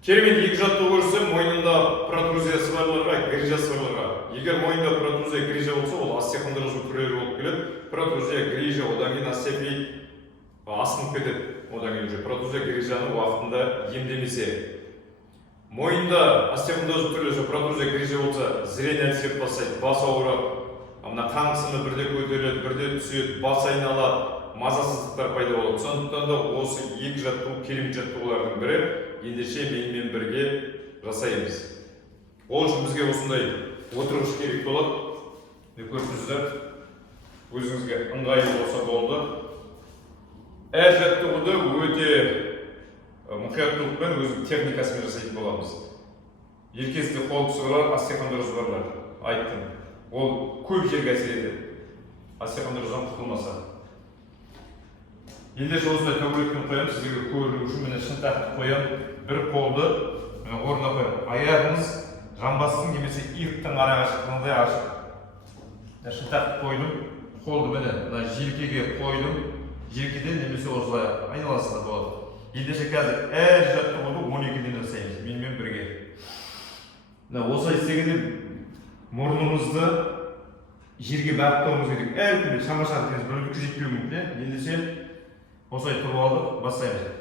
Керемет екі жаттығу көрсем, мойнында протрузиясы барларға, грижасы барларға. Егер мойнында протрузия грижа болса, ол остеохондроз түрлері болып келеді. Протрузия грижа, одан кейін остеохондроз асқынып кетеді. Одан кейін уже протрузия грижаны уақытында емдемесе. Мойында остеохондроз түрлері, протрузия грижа болса, зрение әлсіреп бастайды, бас ауырады. Мына қан қысымы бірде көтеріледі, бірде түседі, бас айналады, мазасыздықтар пайда болады. Сондықтан да осы екі жаттығу керемет жаттығулардың бірі. Ендеше менімен бірге жасаймыз. Ол үшін бізге осындай отырғыш керек болады. Көрсеңіздер, өзіңізге ыңғайлы болса болды. Әр жаттығуды өте мұқияттылықпен өзінің техникасымен жасайтын боламыз. Еркесінде қол тұсырлар, остеохондроз барлар. Айттым. Ол көп жерге әсер етеді. Остеохондроздан құтылмаса. Ендеше осындай тәуелділікпен қоямыз, сіздерге көріну үшін міне шынтақты қоямын, бір қолды орнына қоямын. Аяғыңыз жамбастың немесе иықтың арақашықтығындай ашық. Шынтақты қойдым, қолды міне желкеге қойдым, желкеден немесе осылай айналасында болады. Ендеше қазір әр жаттығуды 12-ден жасаймыз, менімен бірге. Осылай істегенде мұрнымызды жерге бағыттауымыз керек. Әр күнде шама-шарқыңыз бір бүкіл жетпеуі мүмкін. Ендеше осылай тұрып алдық, бастаймыз.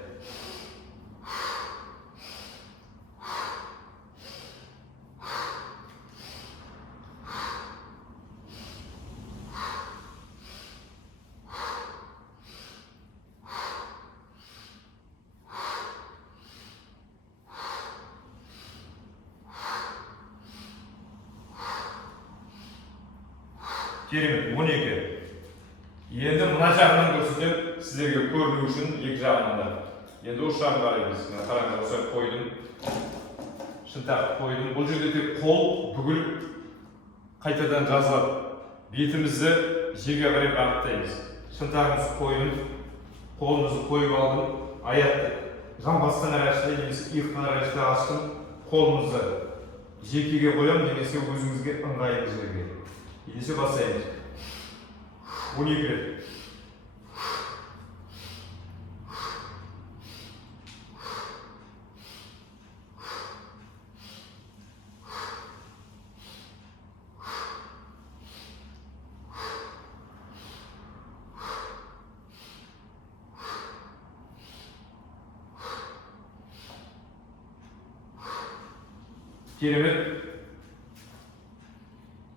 Керемет, 12. Енді мына жағынан көрсетіп, сіздерге көріну үшін екі жағында. Енді осы жағын қараймыз. Қараңыз, осылай қойдым. Шынтақты қойдым. Бұл жерде тек қол бүгіл қайтадан жазылады. Бетімізді жерге қарай бағыттаймыз. Шынтағымызды қойдым. Қолымызды қойып алдым. Аяқты жамбастың арашылай немесе иықтың арашылай аштым. Қолымызды желкеге қоямын немесе өзіңізге ыңғайлы жерге. Ендеше бастаймыз. 12 рет. Керемет.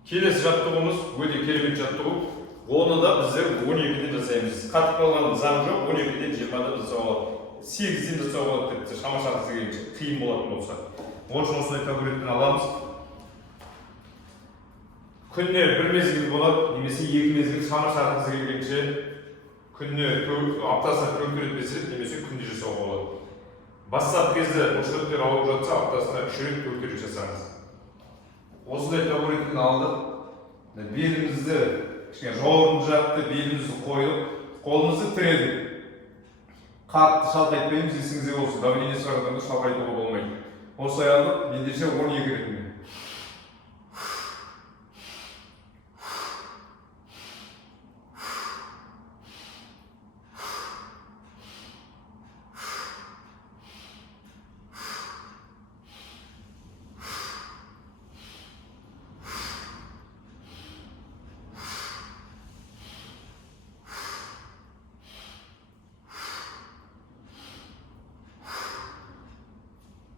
Келесі жаттығуымыз өте керемет жаттығу. Оны да біздер 12-ден жасаймыз. Қатып қалған заң жоқ, 12-ден 20-да жасауға болады. 8-ден жасауға болады депті, шама-шарқысы келгенше қиын болатын болса. Ол үшін осындай табуреттен аламыз. Күніне бір мезгіл болады, немесе екі мезгіл шама-шарқысы келгенше күніне аптасына 4 рет бесірет, немесе күнде жасауға болады. Бастап кезде бұшырттер ауырып жатса, аптасына 3 рет 4 рет жасаңыз. Осындай табуреттен алдық. Белімізді жауырын жақты, белімізді қойып, қолымызды тіредік. Қатты шалқайтпаймыз, есіңізде болсын. Давлениесі бар адамды шалқайтуға болмайды. Осылай алдық, ендеше 12 ретінде.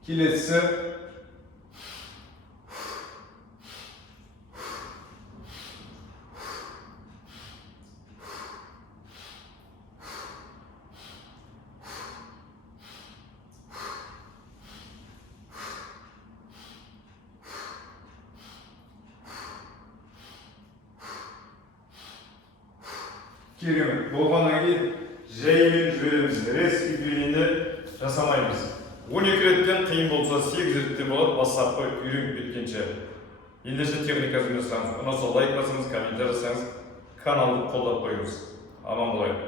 Келесі керемет. Болғаннан кейін жаймен жүреміз. Резкий движение жасамаймыз. 12 реттен қиын болса 8 реттен болады, бастапқы үйреніп кеткенше. Ендеше техникасын жасаңыз. Ұнаса лайк басыңыз, комментарий жасаңыз, каналды қолдап қойыңыз. Аман болайық.